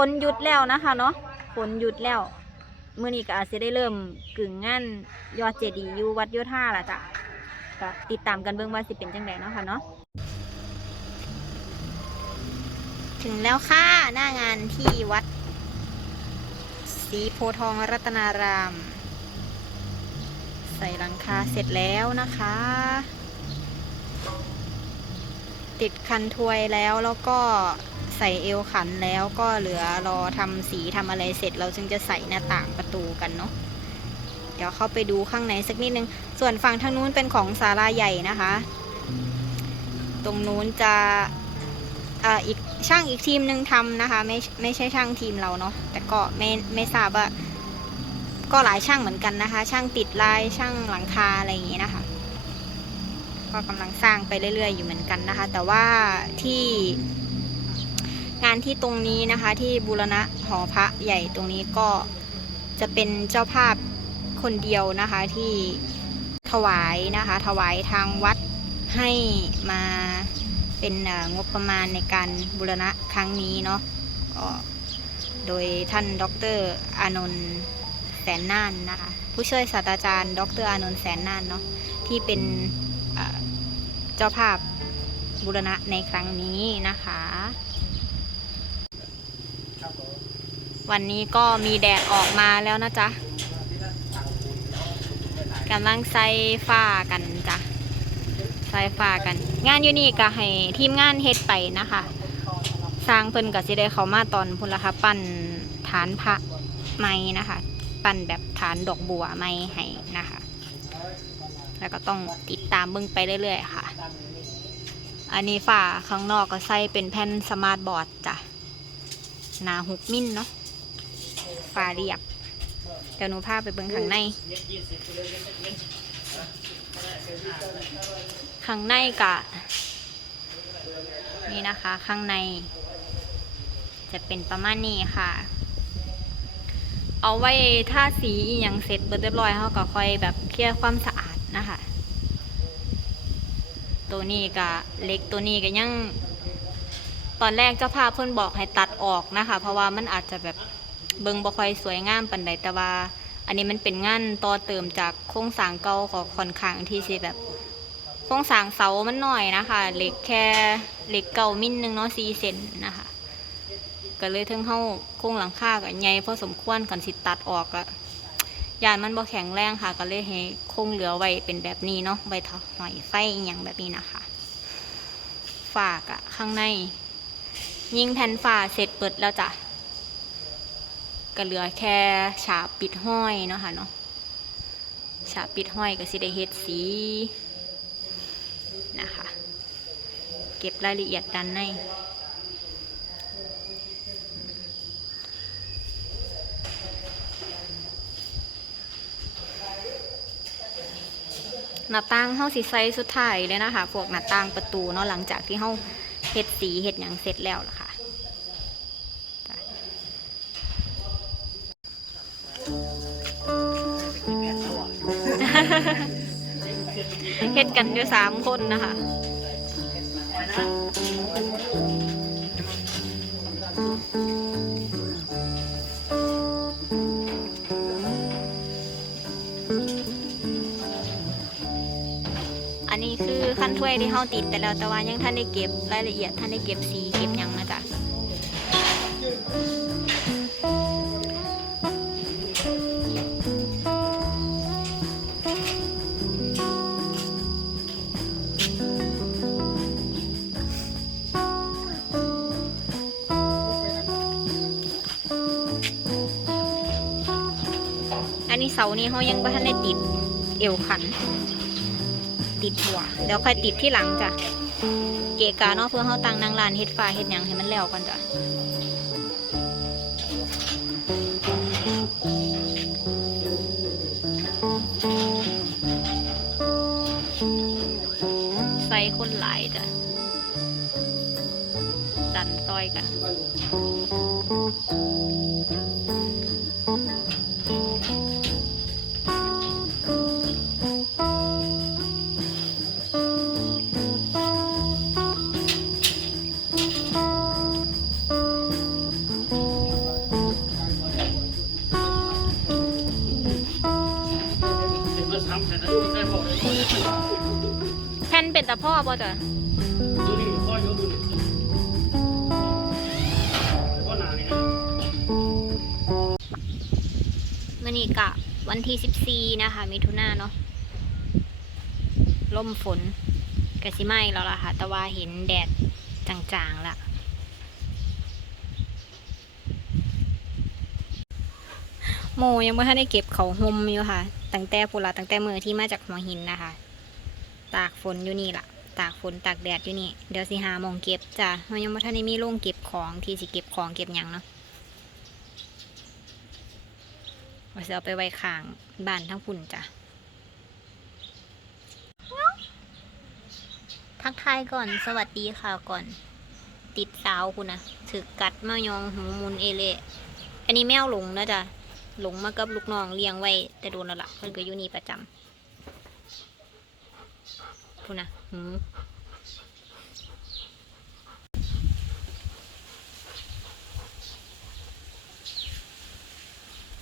ฝนหยุดแล้วนะคะเนาะฝนหยุดแล้วมื้อนี้ก็อาจจะได้เริ่มกึ่งงานยอดเจดีย์อยู่วัดโยธาละจ้ะก็ติดตามกันเบิ่งว่าสิเป็นจังไดเนาะค่ะเนาะถึงแล้วค่ะหน้างานที่วัดศรีโพทองรัตนาราม ใส่หลังคาเสร็จแล้วนะคะ ติดคันทวยแล้วแล้วก็ ใส่เอวขันแล้วก็เหลือรอทำสีทำอะไรเสร็จเราจึงจะใส่หน้าต่างประตูกันเนาะเดี๋ยวเข้าไปดูข้างในสักนิดนึง ส่วนฝั่งทางนู้นเป็นของศาลาใหญ่นะคะ ตรงนู้นจะเอ่ออีกช่างอีกทีมหนึ่งทำนะคะ ไม่ไม่ใช่ช่างทีมเราเนาะแต่ก็ไม่ไม่ทราบว่าก็หลายช่างเหมือนกันนะคะ ช่างติดลายช่างหลังคาอะไรอย่างนี้นะคะ ก็กำลังสร้างไปเรื่อยๆอยู่เหมือนกันนะคะ แต่ว่าที่ งานที่ตรงนี้นะคะที่บูรณะหอพระใหญ่ตรงนี้ก็จะเป็นเจ้าภาพคนเดียวนะคะที่ถวายนะคะ ถวายทางวัดให้มาเป็นเอ่องบประมาณในการบูรณะครั้งนี้เนาะก็โดยท่านดรอานนท์แสนน่านนะคะ ผู้ช่วยศาสตราจารย์ ดรอานนท์แสนน่านเนาะที่เป็นเอ่อเจ้าภาพบุรณะในครั้งนี้นะคะ วันนี้ก็มีแดดออกมาแล้วนะจ๊ะกำลังใส่ฝ้ากันจ้ะใส่ฝ้ากัน งานอยู่นี่ก็ให้ทีมงานเฮ็ดไปนะคะ สร้างเพิ่นก็สิได้เขามาตอนพุ่นละค่ะปั้นฐานพระไม้นะคะ ปั้นแบบฐานดอกบัวไม้ให้นะคะ แล้วก็ต้องติดตามเบิ่งไปเรื่อยๆค่ะ อันนี้ฝาข้างนอกก็ใส่เป็นแผ่นสมาร์ทบอร์ดจ้ะหนาหกมิลเนาะ ฝาเรียบ เดี๋ยวหนูพาไปเบิ่งข้างใน ข้างในกะ นี่นะคะ ข้างใน จะเป็นประมาณนี้ค่ะ เอาไว้ถ้าสีอย่างเสร็จเรียบร้อยเขาก็ค่อยแบบเคลียร์ความสะอาดนะคะ ตัวนี้ก็เล็กตัวนี้ก็ยังตอนแรกเจ้าภาพเพิ่นบอกให้ตัดออกนะคะ เพราะว่ามันอาจจะแบบ เบิงบ่ค่อยสวยงามปานใดแต่ว่า อันนี้มันเป็นงานต่อเติมจากโครงสร้างเก่าของค่อนข้างที่สิแบบโครงสร้างเสามันหน่อยนะคะเหล็กแค่เหล็กเก่ามิลหนึงเนาะสี่เซนนะคะก็เลยถึงเฮาโครงหลังคาก็ใหญ่พอสมควรกันสิตัดออกก็ยานมันบ่แข็งแรงค่ะ ก็เลยให้โครงเหลือไว้เป็นแบบนี้เนาะไว้ถหอยไฟอหย่างแบบนี้นะคะฝากอะข้างใน ยิงแผ่นฝาเสร็จเปิดแล้วจ้ะ ก็เหลือแค่ฉาบปิดห้อยเนาะค่ะเนาะฉาบปิดห้อยก็สิได้เฮ็ดสีนะคะ เก็บรายละเอียดด้านในหน้าต่างเฮาสิใส่สุดท้ายเลยนะคะพวกหน้าต่างประตูเนาะหลังจากที่เฮาเฮ็ดสีเฮ็ดหยังเสร็จแล้วล่ะค่ะ เฮ็ดกันอยู่สามคนนะคะอันนี้คือขั้นถ้วยที่เฮาติดไปแล้วแต่ว่ายังท่านได้เก็บรายละเอียดท่านได้เก็บสีเก็บยังนะจ๊ะ นี่เสานี้เขายังไม่ทันได้ติดเอวขัน ติดหัว เดี๋ยวค่อยติดที่หลังจ้ะ เกะกาเนาะเพื่อเขาตั้งนางลานเฮ็ดฟ้าเฮ็ดหยังให้มันแล้วก่อนจ้ะใส่คนหลายจ้ะดันซอยกัน แพผ่นเป็นตะพ่อบ่จ้ะดูนนี่เมนี้กะวันที่สิบสี่นะคะมิถุนาเนาะล่มฝนกะสิไม้แล้วล่ะค่ะ แต่ว่าเห็นแดดจางๆละ โมยังไม่ทันได้เก็บเขาห่มอยู่ค่ะ ตั้งแต่พุละตั้งแต่มือที่มาจากหัวหินนะคะ ตากฝนอยู่นี่ล่ะ ตากฝนตากแดดอยู่นี่ เดี๋ยวสิหามองเก็บจ้ะเรายังไม่ทันได้มีโรงเก็บของที่สิเก็บของเก็บยังเนาะว่าจะเอาไปไว้ข้างบ้านทั้งปุ่นจ้ะทักทายก่อนสวัสดีค่ะก่อน ติดสาวคุณนะถือกัดมายองหูมุนเอเล่อันนี้แมวหลงนะจ๊ะ หลงมากับลูกน้องเลี้ยงไว้ แต่โดนแล้วล่ะเพิ่นก็อยู่นี่ประจำพูนะหู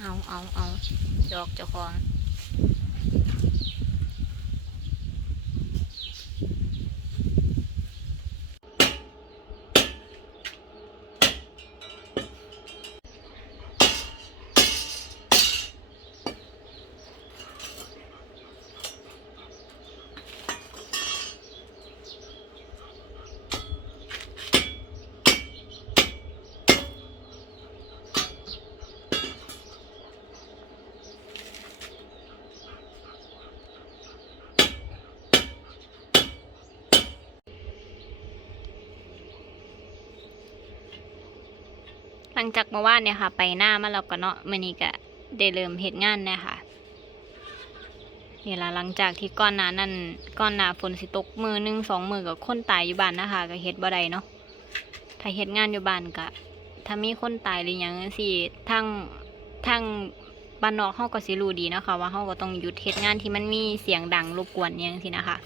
เอาเอาเอาดอกเจ้าของ งจากเมื่อวานเนี่ยค่ะ ไปหน้ามาแล้วก็เนาะมื้อนี้ก็ได้เริ่มเฮ็ดงานเนี่ยค่ะนี่ละหลังจากที่ก้อนหนานั่นก้อนหนาฝนสิตกมือหนึ่งสองมือกับคนตายอยู่บ้านนะคะก็เฮ็ดบ่ได้เนาะถ้าเฮ็ดงานอยู่บ้านก็ถ้ามีคนตายหรือหยังจังซี่ทางทางบ้านนอกเฮาก็สิรู้ดีนะคะว่าเฮาก็ต้องหยุดเฮ็ดงานที่มันมีเสียงดังรบกวนอหยังซี่นะคะ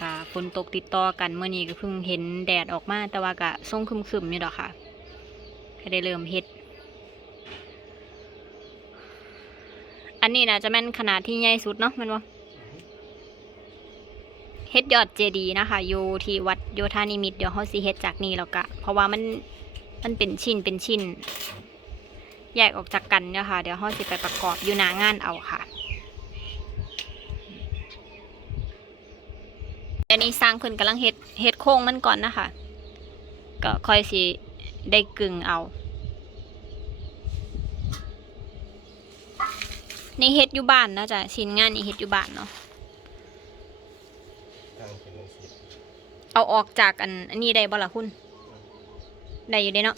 อ่าฝนตกติดต่อกันเมื่อนี้ก็เพิ่งเห็นแดดออกมาแต่ว่าก็ทรงคึมๆอยู่ดอกค่ะ ก็ได้เริ่มเฮ็ด อันนี้นะจะแม่นขนาดที่ใหญ่สุดเนาะมันว่าเฮ็ดยอดเจดีย์นะคะอยู่ที่วัดโยธานิมิตเดี๋ยวเขาสิเฮ็ดจากนี้แล้วก็เพราะว่ามันมันเป็นชิ้นเป็นชิ้น แยกออกจากกันเนี่ยค่ะ เดี๋ยวเขาสิไปประกอบอยู่หน้างานเอาค่ะอันนี้สร้างเพิ่นกำลังเฮ็ดเฮ็ดโครงมันก่อนนะคะ ก็ค่อยสิ ได้กึ่งเอา นี่เฮ็ดอยู่บ้านนะจ๊ะชิ้นงานนี่เฮ็ดอยู่บ้านเนาะทางเป็นสิบเอาออกจากอันอันนี้ได้บ่ล่ะคุณ ได้อยู่ได้เนาะ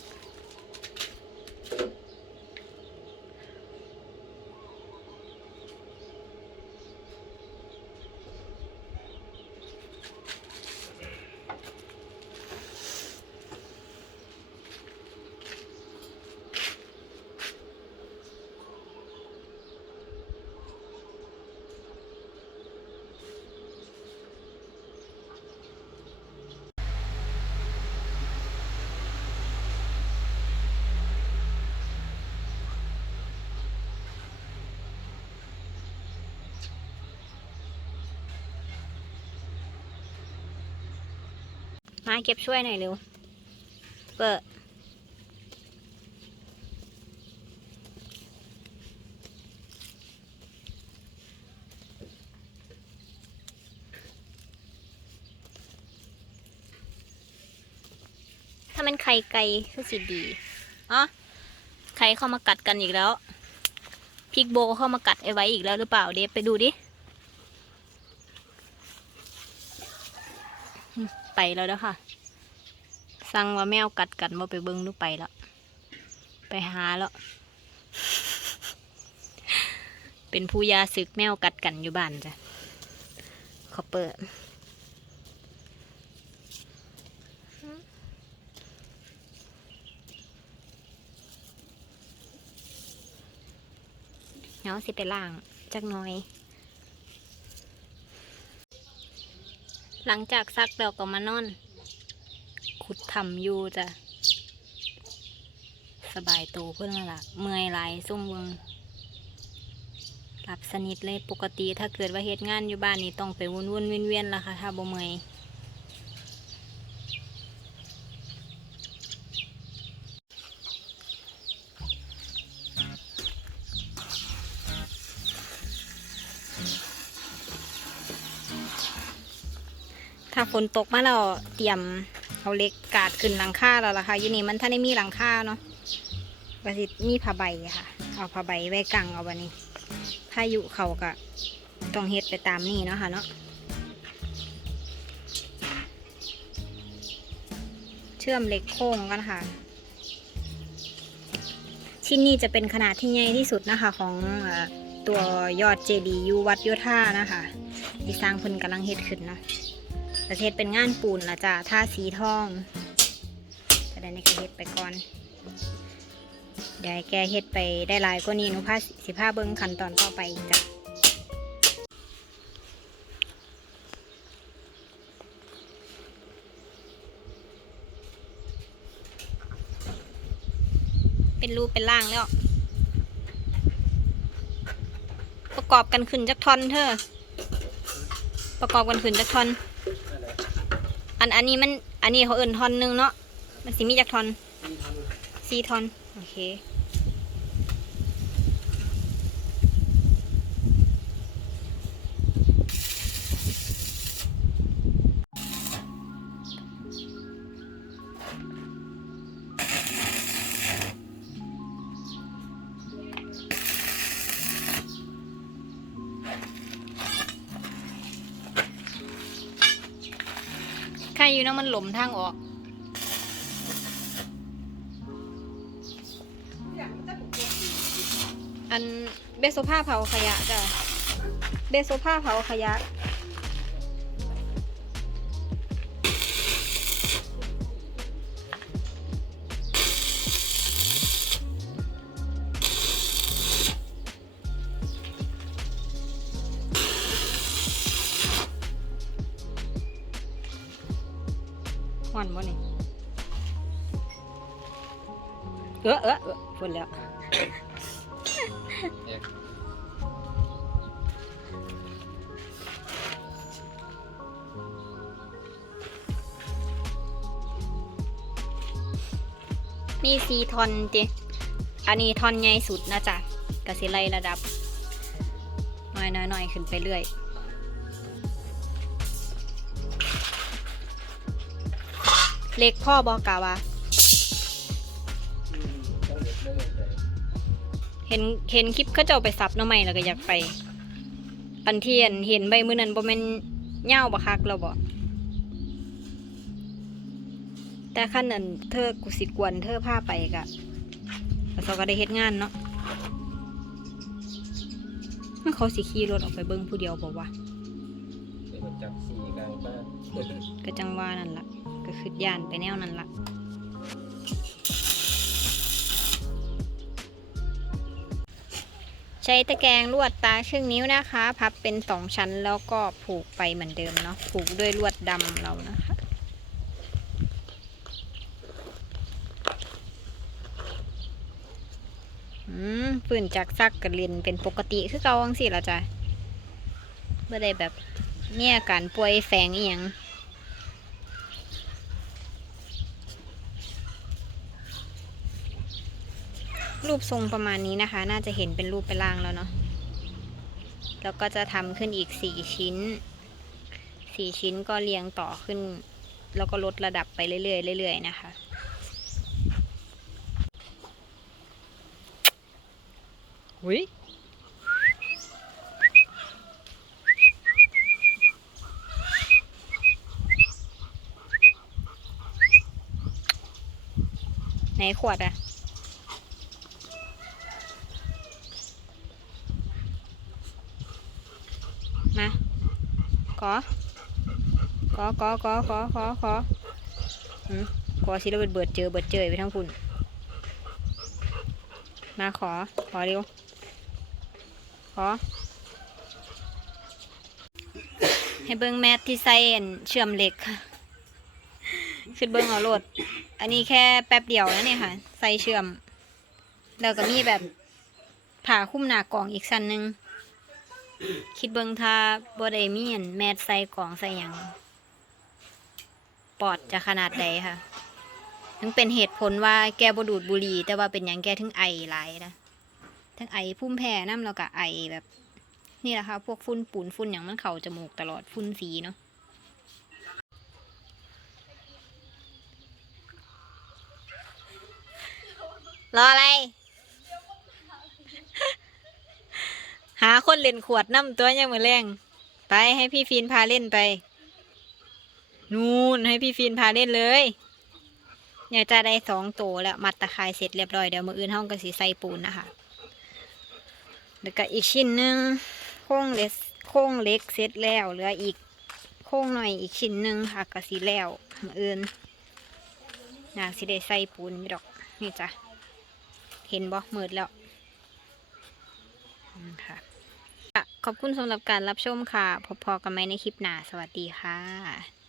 มาเก็บช่วยหน่อยเร็ว เปิดถ้ามันไข่ไก่คือสิดีอ๋อไข่เข้ามากัดกันอีกแล้วพิกโบเข้ามากัดไอไว้อีกแล้วหรือเปล่าเดฟไปดูดิ ไปแล้วเด้อค่ะ สั่งว่าแมวกัดกันว่าไปเบิ้งดูไปแล้ว ไปหาแล้ว เป็นผู้ยาศึกแมวกัดกันอยู่บ้านจ้ะขอเปิดเนาะสิไปล่างจักน้อย หลังจากซักแล้วก็มานอน ขุดทำอยู่จ้ะ สบายตัวเพื่อนละเมื่อยหลายซุ่มเบิงหลับสนิทเลยปกติถ้าเกิดว่าเหตุงานอยู่บ้านนี่ต้องไปวนวุ่นๆเวียนละค่ะ ถ้าบ่เมื่อย ฝนตกมาแล้วเตรียมเอาเล็กกาดขึ้นหลังคาแล้วล่ะค่ะยู่นี่มันถ้าได้มีหลังคาเนาะก็สิมีผ้าใบค่ะ เอาผ้าใบไว้กังเอาบันนี้พายุเขาก็ต้องเฮ็ดไปตามนี้เนาะค่ะเนาะเชื่อมเหล็กโค้งกันค่ะ ชิ้นนี้จะเป็นขนาดที่ใหญ่ที่สุดนะคะของตัวยอดเจดีย์ยูวัดโยธานะคะที่สร้างเพิ่นกำลังเฮ็ดขึ้นเนาะ ประเทศเป็นงานปูนละจ้ะท่าสีทองแต่ได้ในกระเฮ็ดไปก่อนเดี๋ยวแกเฮ็ดไปได้ลายกว่นี้หนูพาสิพาเบิ้งขั้นตอนต่อไปจ้ะเป็นรูปเป็นร่างแล้ว ประกอบกันขึ้นจักทอนเธอ ประกอบกันขึ้นจักทอน อันอันนี้มัน อันนี้เขาเอิ่นทอนหนึงเนาะ มันสิมีจักทอนสีทอน โอเค อยู่นะมันหล่มทางออกอันเบสโซผ้าเผาขยะจ้ะเบสโซผ้าเผาขยะ เออเออเออฝนแล้วมีสีทอนจิอันนี้ทอนใหญ่สุดนะจ๊ะกระสิไลระดับน้อยน้อยน้อยขึ้นไปเรื่อยเล็กพ่อบอกกาวว่า เห็นเห็นคลิปเขาเจ้าไปซับหน้อใหม่แล้วก็อยากไป อันเทียนเห็นใบมือนั้นบ่แม่นเหย้าบักคักเราบ่แต่ขั้นนั้นเธอกุสิกวนเธอพาไปกะแล้วเขาก็ได้เฮ็ดงานเนาะมันเขาสิขี่รถออกไปเบิ่งผู้เดียวบอกว่าเดี๋ยวมันจับสี่กลางบ้านก็จังว่านั่นละก็คือย่านไปแนวนั้นละ ใช้ตะแกรงลวดตาครึ่งนิ้วนะคะ พับเป็นสองชั้นแล้วก็ผูกไปเหมือนเดิมเนาะผูกด้วยลวดดำเรานะคะ อืมฝืนจากซักกระเรียนเป็นปกติคือเก่าจังสิละจ้ะเมื่อได้แบบเนี่ยการป่วยแฝงอีหยัง รูปทรงประมาณนี้นะคะ น่าจะเห็นเป็นรูปเป็นร่างแล้วเนาะแล้วก็จะทำขึ้นอีกสี่ชิ้นสี่ชิ้นก็เรียงต่อขึ้น แล้วก็ลดระดับไปเรื่อยๆเรื่อยๆนะคะอุ้ยไหนขวดอะมา ขอ ขอขอขอขอขอขอขอสิเราเบิดเบิดเจอเบิดเจอไปทั้งคุณมาขอ ขอเร็ว ขอ ให้เบิ้งแมทที่ใส่อันเชื่อมเหล็กค่ะขึ้นเบิ้งเอาโลด อันนี้แค่แป๊บเดียวนะเนี่ยค่ะ ใส่เชื่อม แล้วก็มีแบบผ่าคุ้มหนากล่องอีกสั้นหนึ่ง คิดเบิงถ้าบ่ได้มีอันแมสใส่กล่องใส่หยังปอดจะขนาดใดค่ะถึงเป็นเหตุผลว่าแกบ่ดูดบุหรี่แต่ว่าเป็นหยังแกถึงไอหลายนะทั้งไอพุ่มแพ้น้ำแล้วก็ไอแบบ นี่แหละค่ะ พวกฝุ่นปูนฝุ่นอย่างมันเข่าจมูกตลอดฝุ่นสีเนาะรออะไร หาคนเล่นขวดน้ำตัวยังมือแรงไปให้พี่ฟีนพาเล่นไป นู่นให้พี่ฟีนพาเล่นเลยอยากจะได้สองตัวแล้วมัดตะไคร้เสร็จเรียบร้อยเดี๋ยวมืออื่นห้องก็สีใส่ปูนนะคะแล้วก็อีกชิ้นหนึ่งโค้งเล็กโค้งเล็กเสร็จแล้วเหลืออีกโค้งหน่อยอีกชิ้นหนึ่งค่ะก็สีแล้วมืออื่นอยากสิได้ใส่ปูนดอกนี่จ้ะเห็นบ่มืดแล้วอืมค่ะ ขอบคุณสำหรับการรับชมค่ะ พบพอกันไหมในคลิปหน้า สวัสดีค่ะ